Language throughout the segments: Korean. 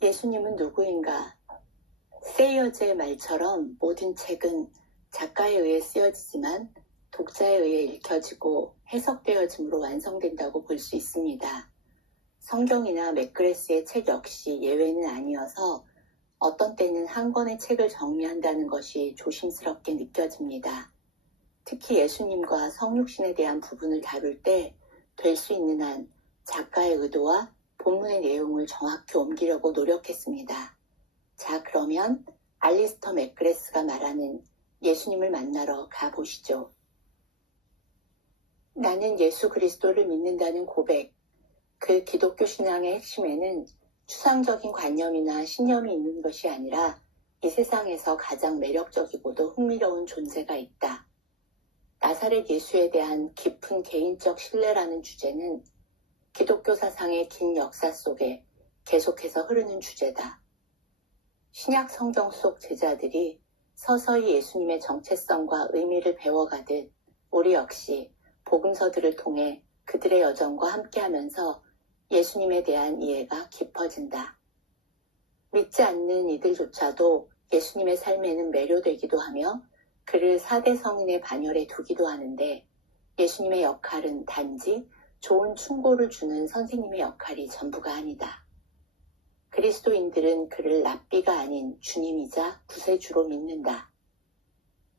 예수님은 누구인가? 세이어즈의 말처럼 모든 책은 작가에 의해 쓰여지지만 독자에 의해 읽혀지고 해석되어짐으로 완성된다고 볼 수 있습니다. 성경이나 맥그레스의 책 역시 예외는 아니어서 어떤 때는 한 권의 책을 정리한다는 것이 조심스럽게 느껴집니다. 특히 예수님과 성육신에 대한 부분을 다룰 때 될 수 있는 한 작가의 의도와 본문의 내용을 정확히 옮기려고 노력했습니다. 자, 그러면 알리스터 맥그레스가 말하는 예수님을 만나러 가보시죠. 나는 예수 그리스도를 믿는다는 고백. 그 기독교 신앙의 핵심에는 추상적인 관념이나 신념이 있는 것이 아니라 이 세상에서 가장 매력적이고도 흥미로운 존재가 있다. 나사렛 예수에 대한 깊은 개인적 신뢰라는 주제는 기독교 사상의 긴 역사 속에 계속해서 흐르는 주제다. 신약 성경 속 제자들이 서서히 예수님의 정체성과 의미를 배워가듯 우리 역시 복음서들을 통해 그들의 여정과 함께하면서 예수님에 대한 이해가 깊어진다. 믿지 않는 이들조차도 예수님의 삶에는 매료되기도 하며 그를 4대 성인의 반열에 두기도 하는데 예수님의 역할은 단지 좋은 충고를 주는 선생님의 역할이 전부가 아니다. 그리스도인들은 그를 랍비가 아닌 주님이자 구세주로 믿는다.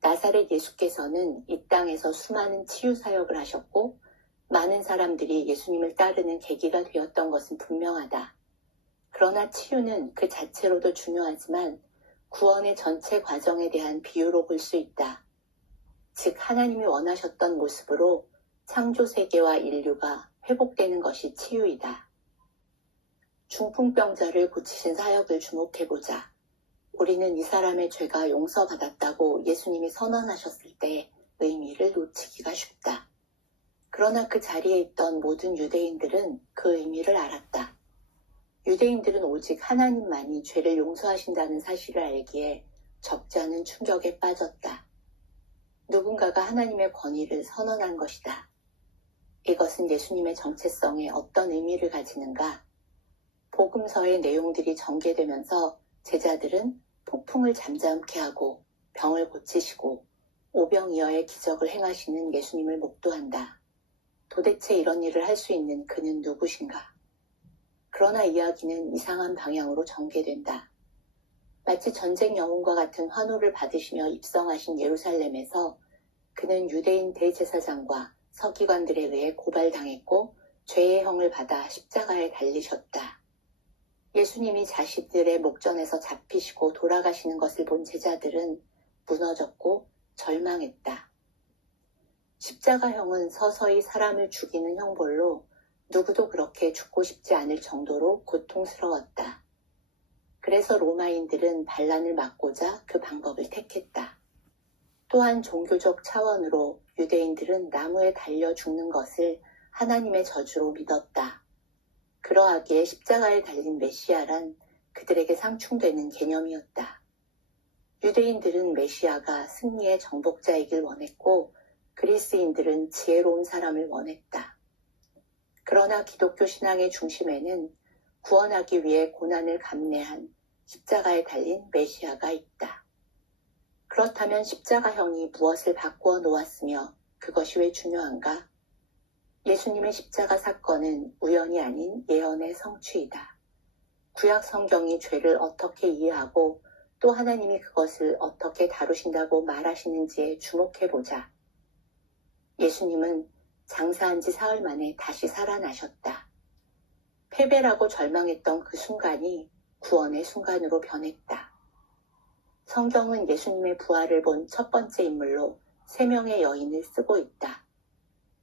나사렛 예수께서는 이 땅에서 수많은 치유 사역을 하셨고 많은 사람들이 예수님을 따르는 계기가 되었던 것은 분명하다. 그러나 치유는 그 자체로도 중요하지만 구원의 전체 과정에 대한 비유로 볼 수 있다. 즉 하나님이 원하셨던 모습으로 창조 세계와 인류가 회복되는 것이 치유이다. 중풍병자를 고치신 사역을 주목해보자. 우리는 이 사람의 죄가 용서받았다고 예수님이 선언하셨을 때 의미를 놓치기가 쉽다. 그러나 그 자리에 있던 모든 유대인들은 그 의미를 알았다. 유대인들은 오직 하나님만이 죄를 용서하신다는 사실을 알기에 적지 않은 충격에 빠졌다. 누군가가 하나님의 권위를 선언한 것이다. 이것은 예수님의 정체성에 어떤 의미를 가지는가? 복음서의 내용들이 전개되면서 제자들은 폭풍을 잠잠케 하고 병을 고치시고 오병이어의 기적을 행하시는 예수님을 목도한다. 도대체 이런 일을 할 수 있는 그는 누구신가? 그러나 이야기는 이상한 방향으로 전개된다. 마치 전쟁 영웅과 같은 환호를 받으시며 입성하신 예루살렘에서 그는 유대인 대제사장과 서기관들에 의해 고발당했고 죄의 형을 받아 십자가에 달리셨다. 예수님이 자신들의 목전에서 잡히시고 돌아가시는 것을 본 제자들은 무너졌고 절망했다. 십자가형은 서서히 사람을 죽이는 형벌로 누구도 그렇게 죽고 싶지 않을 정도로 고통스러웠다. 그래서 로마인들은 반란을 막고자 그 방법을 택했다. 또한 종교적 차원으로 유대인들은 나무에 달려 죽는 것을 하나님의 저주로 믿었다. 그러하기에 십자가에 달린 메시아란 그들에게 상충되는 개념이었다. 유대인들은 메시아가 승리의 정복자이길 원했고 그리스인들은 지혜로운 사람을 원했다. 그러나 기독교 신앙의 중심에는 구원하기 위해 고난을 감내한 십자가에 달린 메시아가 있다. 그렇다면 십자가형이 무엇을 바꾸어 놓았으며 그것이 왜 중요한가? 예수님의 십자가 사건은 우연이 아닌 예언의 성취이다. 구약 성경이 죄를 어떻게 이해하고 또 하나님이 그것을 어떻게 다루신다고 말하시는지에 주목해보자. 예수님은 장사한 지 사흘 만에 다시 살아나셨다. 패배라고 절망했던 그 순간이 구원의 순간으로 변했다. 성경은 예수님의 부활을 본 첫 번째 인물로 3명의 여인을 쓰고 있다.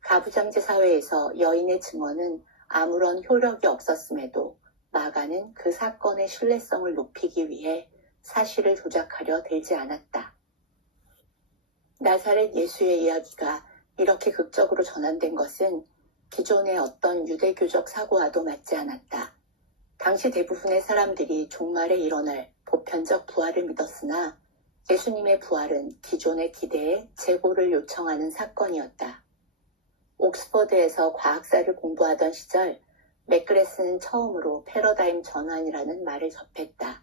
가부장제 사회에서 여인의 증언은 아무런 효력이 없었음에도 마가는 그 사건의 신뢰성을 높이기 위해 사실을 조작하려 들지 않았다. 나사렛 예수의 이야기가 이렇게 극적으로 전환된 것은 기존의 어떤 유대교적 사고와도 맞지 않았다. 당시 대부분의 사람들이 종말에 일어날 보편적 부활을 믿었으나 예수님의 부활은 기존의 기대에 재고를 요청하는 사건이었다. 옥스퍼드에서 과학사를 공부하던 시절 맥그레스는 처음으로 패러다임 전환이라는 말을 접했다.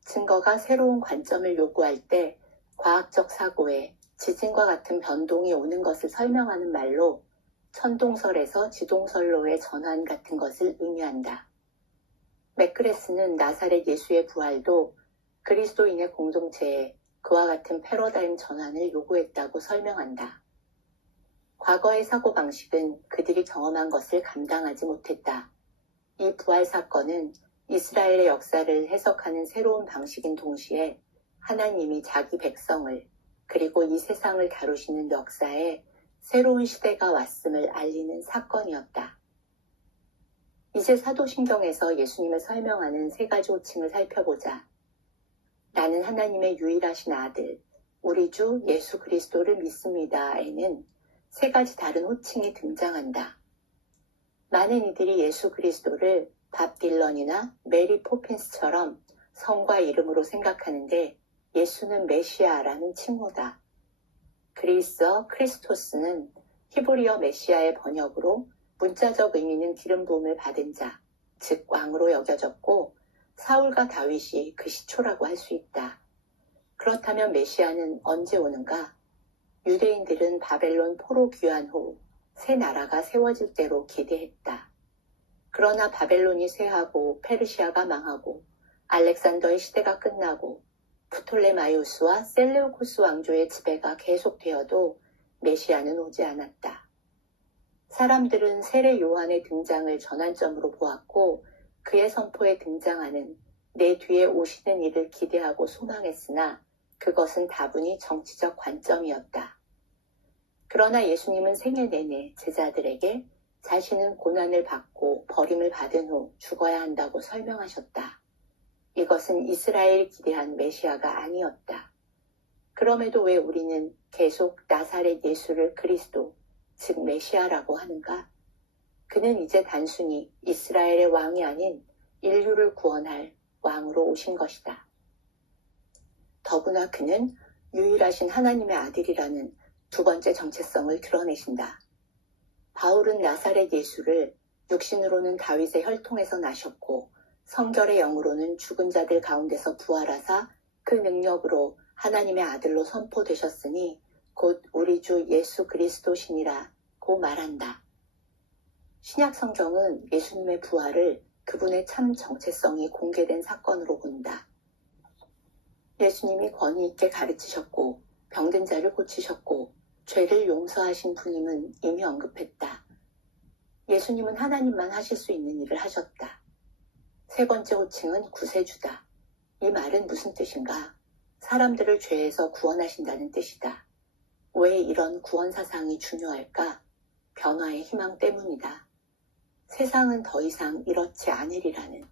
증거가 새로운 관점을 요구할 때 과학적 사고에 지진과 같은 변동이 오는 것을 설명하는 말로 천동설에서 지동설로의 전환 같은 것을 의미한다. 맥그레스는 나사렛 예수의 부활도 그리스도인의 공동체에 그와 같은 패러다임 전환을 요구했다고 설명한다. 과거의 사고방식은 그들이 경험한 것을 감당하지 못했다. 이 부활 사건은 이스라엘의 역사를 해석하는 새로운 방식인 동시에 하나님이 자기 백성을 그리고 이 세상을 다루시는 역사에 새로운 시대가 왔음을 알리는 사건이었다. 이제 사도신경에서 예수님을 설명하는 세 가지 호칭을 살펴보자. 나는 하나님의 유일하신 아들, 우리 주 예수 그리스도를 믿습니다에는 세 가지 다른 호칭이 등장한다. 많은 이들이 예수 그리스도를 밥 딜런이나 메리 포핀스처럼 성과 이름으로 생각하는데 예수는 메시아라는 칭호다. 그리스어 크리스토스는 히브리어 메시아의 번역으로 문자적 의미는 기름 부음을 받은 자, 즉 왕으로 여겨졌고 사울과 다윗이 그 시초라고 할 수 있다. 그렇다면 메시아는 언제 오는가? 유대인들은 바벨론 포로 귀환 후 새 나라가 세워질 때로 기대했다. 그러나 바벨론이 쇠하고 페르시아가 망하고 알렉산더의 시대가 끝나고 프톨레마이오스와 셀레우코스 왕조의 지배가 계속되어도 메시아는 오지 않았다. 사람들은 세례 요한의 등장을 전환점으로 보았고 그의 선포에 등장하는 내 뒤에 오시는 이를 기대하고 소망했으나 그것은 다분히 정치적 관점이었다. 그러나 예수님은 생애 내내 제자들에게 자신은 고난을 받고 버림을 받은 후 죽어야 한다고 설명하셨다. 이것은 이스라엘이 기대한 메시아가 아니었다. 그럼에도 왜 우리는 계속 나사렛 예수를 그리스도, 즉 메시아라고 하는가? 그는 이제 단순히 이스라엘의 왕이 아닌 인류를 구원할 왕으로 오신 것이다. 더구나 그는 유일하신 하나님의 아들이라는 두 번째 정체성을 드러내신다. 바울은 나사렛 예수를 육신으로는 다윗의 혈통에서 나셨고 성결의 영으로는 죽은 자들 가운데서 부활하사 그 능력으로 하나님의 아들로 선포되셨으니 곧 우리 주 예수 그리스도시니라고 말한다. 신약 성경은 예수님의 부활을 그분의 참 정체성이 공개된 사건으로 본다. 예수님이 권위 있게 가르치셨고 병든 자를 고치셨고 죄를 용서하신 분임은 이미 언급했다. 예수님은 하나님만 하실 수 있는 일을 하셨다. 세 번째 호칭은 구세주다. 이 말은 무슨 뜻인가? 사람들을 죄에서 구원하신다는 뜻이다. 왜 이런 구원 사상이 중요할까? 변화의 희망 때문이다. 세상은 더 이상 이렇지 않으리라는,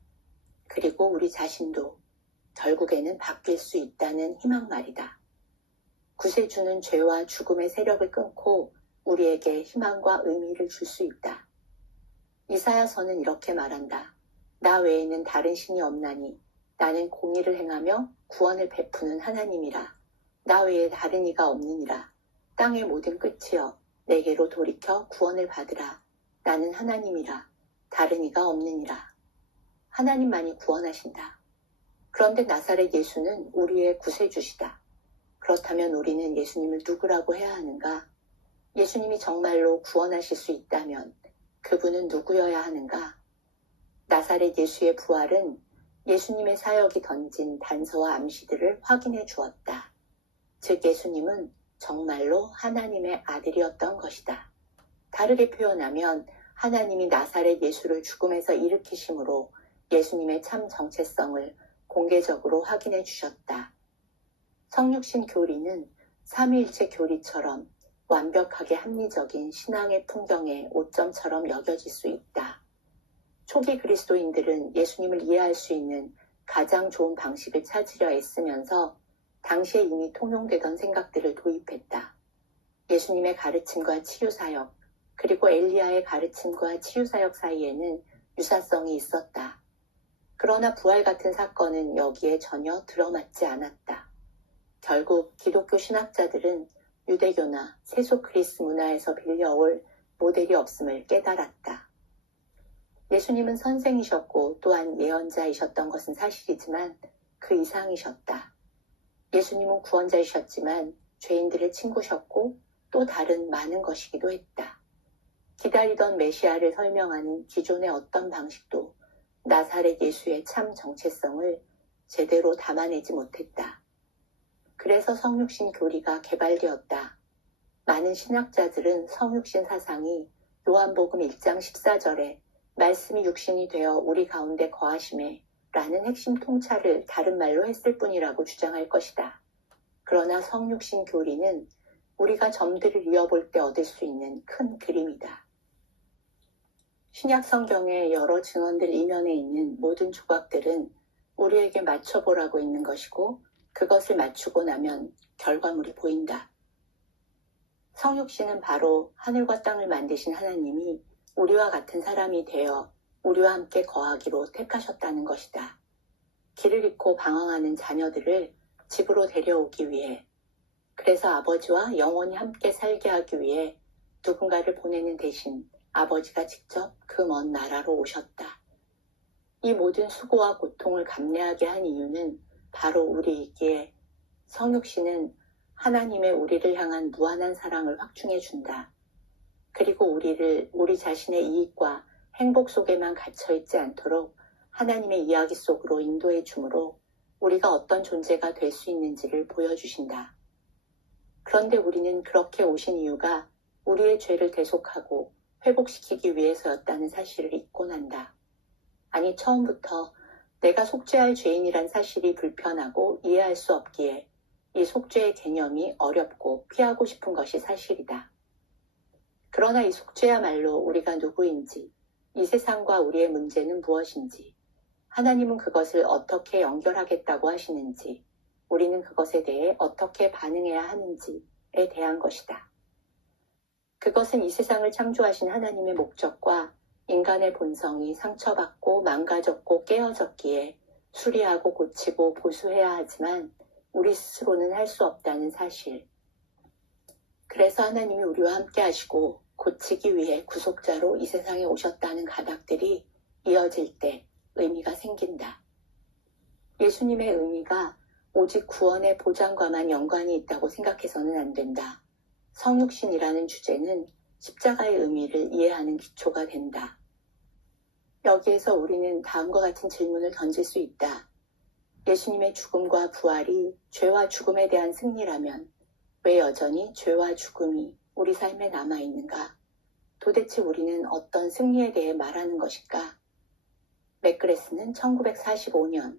그리고 우리 자신도 결국에는 바뀔 수 있다는 희망 말이다. 구세주는 죄와 죽음의 세력을 끊고 우리에게 희망과 의미를 줄 수 있다. 이사야서는 이렇게 말한다. 나 외에는 다른 신이 없나니 나는 공의를 행하며 구원을 베푸는 하나님이라. 나 외에 다른 이가 없느니라. 땅의 모든 끝이여 내게로 돌이켜 구원을 받으라. 나는 하나님이라. 다른 이가 없느니라. 하나님만이 구원하신다. 그런데 나사렛 예수는 우리의 구세주시다. 그렇다면 우리는 예수님을 누구라고 해야 하는가? 예수님이 정말로 구원하실 수 있다면 그분은 누구여야 하는가? 나사렛 예수의 부활은 예수님의 사역이 던진 단서와 암시들을 확인해 주었다. 즉 예수님은 정말로 하나님의 아들이었던 것이다. 다르게 표현하면 하나님이 나사렛 예수를 죽음에서 일으키심으로 예수님의 참 정체성을 공개적으로 확인해 주셨다. 성육신 교리는 삼위일체 교리처럼 완벽하게 합리적인 신앙의 풍경의 오점처럼 여겨질 수 있다. 초기 그리스도인들은 예수님을 이해할 수 있는 가장 좋은 방식을 찾으려 애쓰면서 당시에 이미 통용되던 생각들을 도입했다. 예수님의 가르침과 치유사역, 그리고 엘리야의 가르침과 치유사역 사이에는 유사성이 있었다. 그러나 부활 같은 사건은 여기에 전혀 들어맞지 않았다. 결국 기독교 신학자들은 유대교나 세속 그리스 문화에서 빌려올 모델이 없음을 깨달았다. 예수님은 선생이셨고 또한 예언자이셨던 것은 사실이지만 그 이상이셨다. 예수님은 구원자이셨지만 죄인들의 친구셨고 또 다른 많은 것이기도 했다. 기다리던 메시아를 설명하는 기존의 어떤 방식도 나사렛 예수의 참 정체성을 제대로 담아내지 못했다. 그래서 성육신 교리가 개발되었다. 많은 신학자들은 성육신 사상이 요한복음 1장 14절에 말씀이 육신이 되어 우리 가운데 거하심에 라는 핵심 통찰을 다른 말로 했을 뿐이라고 주장할 것이다. 그러나 성육신 교리는 우리가 점들을 이어볼 때 얻을 수 있는 큰 그림이다. 신약 성경의 여러 증언들 이면에 있는 모든 조각들은 우리에게 맞춰보라고 있는 것이고 그것을 맞추고 나면 결과물이 보인다. 성육신은 바로 하늘과 땅을 만드신 하나님이 우리와 같은 사람이 되어 우리와 함께 거하기로 택하셨다는 것이다. 길을 잃고 방황하는 자녀들을 집으로 데려오기 위해, 그래서 아버지와 영원히 함께 살게 하기 위해 누군가를 보내는 대신 아버지가 직접 그 먼 나라로 오셨다. 이 모든 수고와 고통을 감내하게 한 이유는 바로 우리이기에 성육신은 하나님의 우리를 향한 무한한 사랑을 확증해 준다. 그리고 우리를 우리 자신의 이익과 행복 속에만 갇혀있지 않도록 하나님의 이야기 속으로 인도해 주므로 우리가 어떤 존재가 될 수 있는지를 보여주신다. 그런데 우리는 그렇게 오신 이유가 우리의 죄를 대속하고 회복시키기 위해서였다는 사실을 잊고 난다. 아니, 처음부터 내가 속죄할 죄인이란 사실이 불편하고 이해할 수 없기에 이 속죄의 개념이 어렵고 피하고 싶은 것이 사실이다. 그러나 이 속죄야말로 우리가 누구인지, 이 세상과 우리의 문제는 무엇인지, 하나님은 그것을 어떻게 연결하겠다고 하시는지, 우리는 그것에 대해 어떻게 반응해야 하는지에 대한 것이다. 그것은 이 세상을 창조하신 하나님의 목적과 인간의 본성이 상처받고 망가졌고 깨어졌기에 수리하고 고치고 보수해야 하지만 우리 스스로는 할 수 없다는 사실. 그래서 하나님이 우리와 함께 하시고 고치기 위해 구속자로 이 세상에 오셨다는 가닥들이 이어질 때 의미가 생긴다. 예수님의 의미가 오직 구원의 보장과만 연관이 있다고 생각해서는 안 된다. 성육신이라는 주제는 십자가의 의미를 이해하는 기초가 된다. 여기에서 우리는 다음과 같은 질문을 던질 수 있다. 예수님의 죽음과 부활이 죄와 죽음에 대한 승리라면 왜 여전히 죄와 죽음이 우리 삶에 남아있는가? 도대체 우리는 어떤 승리에 대해 말하는 것일까? 맥그레스는 1945년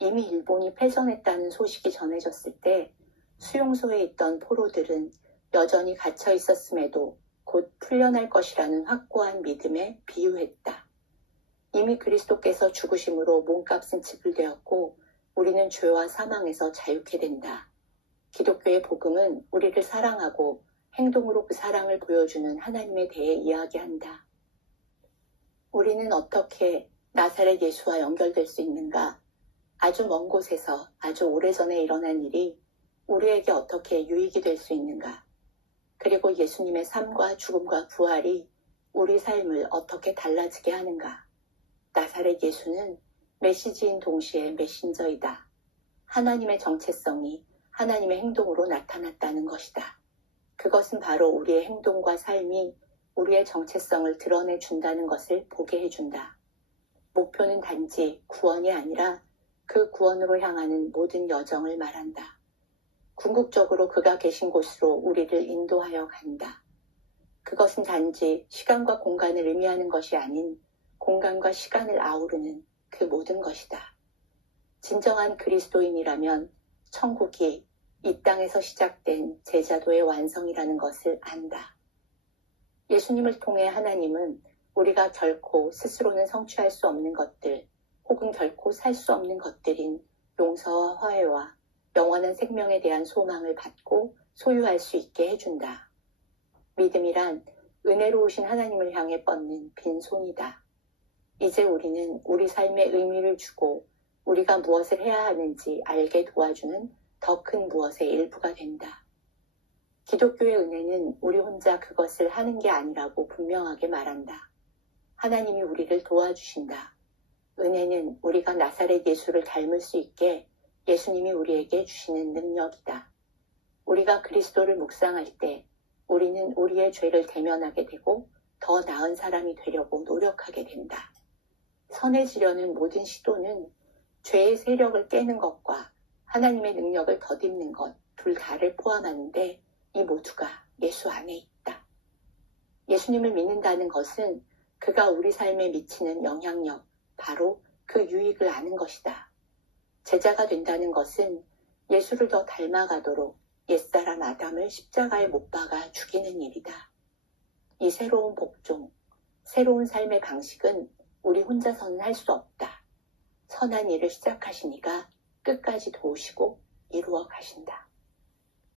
이미 일본이 패전했다는 소식이 전해졌을 때 수용소에 있던 포로들은 여전히 갇혀 있었음에도 곧 풀려날 것이라는 확고한 믿음에 비유했다. 이미 그리스도께서 죽으심으로 몸값은 지불되었고 우리는 죄와 사망에서 자유케 된다. 기독교의 복음은 우리를 사랑하고 행동으로 그 사랑을 보여주는 하나님에 대해 이야기한다. 우리는 어떻게 나사렛 예수와 연결될 수 있는가? 아주 먼 곳에서 아주 오래전에 일어난 일이 우리에게 어떻게 유익이 될 수 있는가? 그리고 예수님의 삶과 죽음과 부활이 우리 삶을 어떻게 달라지게 하는가? 나사렛 예수는 메시지인 동시에 메신저이다. 하나님의 정체성이 하나님의 행동으로 나타났다는 것이다. 그것은 바로 우리의 행동과 삶이 우리의 정체성을 드러내준다는 것을 보게 해준다. 목표는 단지 구원이 아니라 그 구원으로 향하는 모든 여정을 말한다. 궁극적으로 그가 계신 곳으로 우리를 인도하여 간다. 그것은 단지 시간과 공간을 의미하는 것이 아닌 공간과 시간을 아우르는 그 모든 것이다. 진정한 그리스도인이라면 천국이 이 땅에서 시작된 제자도의 완성이라는 것을 안다. 예수님을 통해 하나님은 우리가 결코 스스로는 성취할 수 없는 것들 혹은 결코 살 수 없는 것들인 용서와 화해와 영원한 생명에 대한 소망을 받고 소유할 수 있게 해준다. 믿음이란 은혜로우신 하나님을 향해 뻗는 빈손이다. 이제 우리는 우리 삶에 의미를 주고 우리가 무엇을 해야 하는지 알게 도와주는 더 큰 무엇의 일부가 된다. 기독교의 은혜는 우리 혼자 그것을 하는 게 아니라고 분명하게 말한다. 하나님이 우리를 도와주신다. 은혜는 우리가 나사렛 예수를 닮을 수 있게 예수님이 우리에게 주시는 능력이다. 우리가 그리스도를 묵상할 때 우리는 우리의 죄를 대면하게 되고 더 나은 사람이 되려고 노력하게 된다. 선해지려는 모든 시도는 죄의 세력을 깨는 것과 하나님의 능력을 덧입는 것 둘 다를 포함하는데 이 모두가 예수 안에 있다. 예수님을 믿는다는 것은 그가 우리 삶에 미치는 영향력, 바로 그 유익을 아는 것이다. 제자가 된다는 것은 예수를 더 닮아가도록 옛사람 아담을 십자가에 못 박아 죽이는 일이다. 이 새로운 복종, 새로운 삶의 방식은 우리 혼자서는 할 수 없다. 선한 일을 시작하시니가 끝까지 도우시고 이루어 가신다.